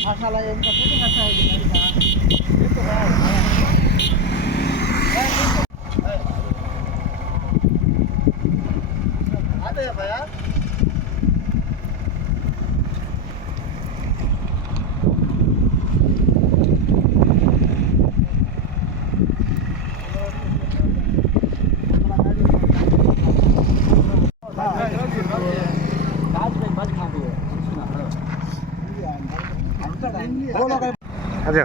Asalayan ka po ng asahin na rin ha. Dito ka. Ya? बोलो भाई అదే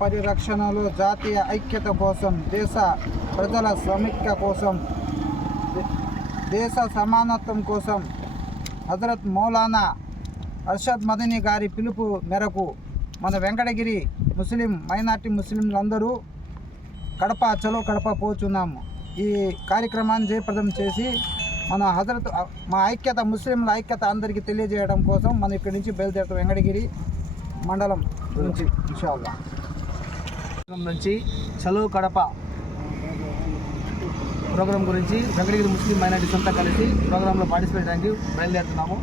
పరిరక్షణలో జాతీయ ఐక్యత కోసం దేశ ప్రజల సమైక్య కోసం దేశ సమానత్వం కోసం హజరత్ మౌలానా అర్షద్ మదనీ గారి పిలుపు మేరకు మన వెంకటగిరి ముస్లిం మైనార్టీ ముస్లింలందరూ కడప చలో కడప పోచున్నాము. ఈ కార్యక్రమాన్ని జయప్రదం చేసి మన హజరత్ మా ఐక్యత ముస్లింల ఐక్యత అందరికీ తెలియజేయడం కోసం మనం ఇక్కడి నుంచి బయలుదేరుతాం వెంకటగిరి మండలం నుంచి ఇన్షాల్లా. నుంచి చలో కడప ప్రోగ్రాం గురించి వెంకటగిరి ముస్లిం మైనార్టీస్ అంతా కలిసి ప్రోగ్రాంలో పార్టిసిపేట్ చేయడానికి బయలుదేరుతున్నాము.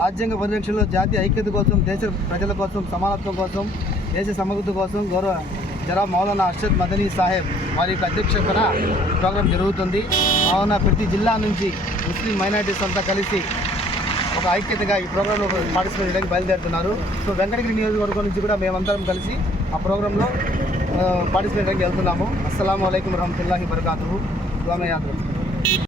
రాజ్యాంగ పరిరక్షణలో జాతీయ ఐక్యత కోసం దేశ ప్రజల కోసం సమానత్వం కోసం దేశ సమగ్రత కోసం గౌరవ జరా మౌలానా అర్షద్ మదనీ సాహెబ్ వారి యొక్క అధ్యక్షతన ప్రోగ్రాం జరుగుతుంది. కావున ప్రతి జిల్లా నుంచి ముస్లిం మైనార్టీస్ అంతా కలిసి ఒక ఐక్యతగా ఈ ప్రోగ్రాంలో పార్టిసిపేట్ చేయడానికి బయలుదేరుతున్నారు. సో వెంకటగిరి నియోజకవర్గం నుంచి కూడా మేమందరం కలిసి ఆ ప్రోగ్రాంలో పార్టిసిపేట్ వెళ్తున్నాము. అస్సలం అయికం రహమతుల్లాహి బర్కాతు స్వామి యాత్ర.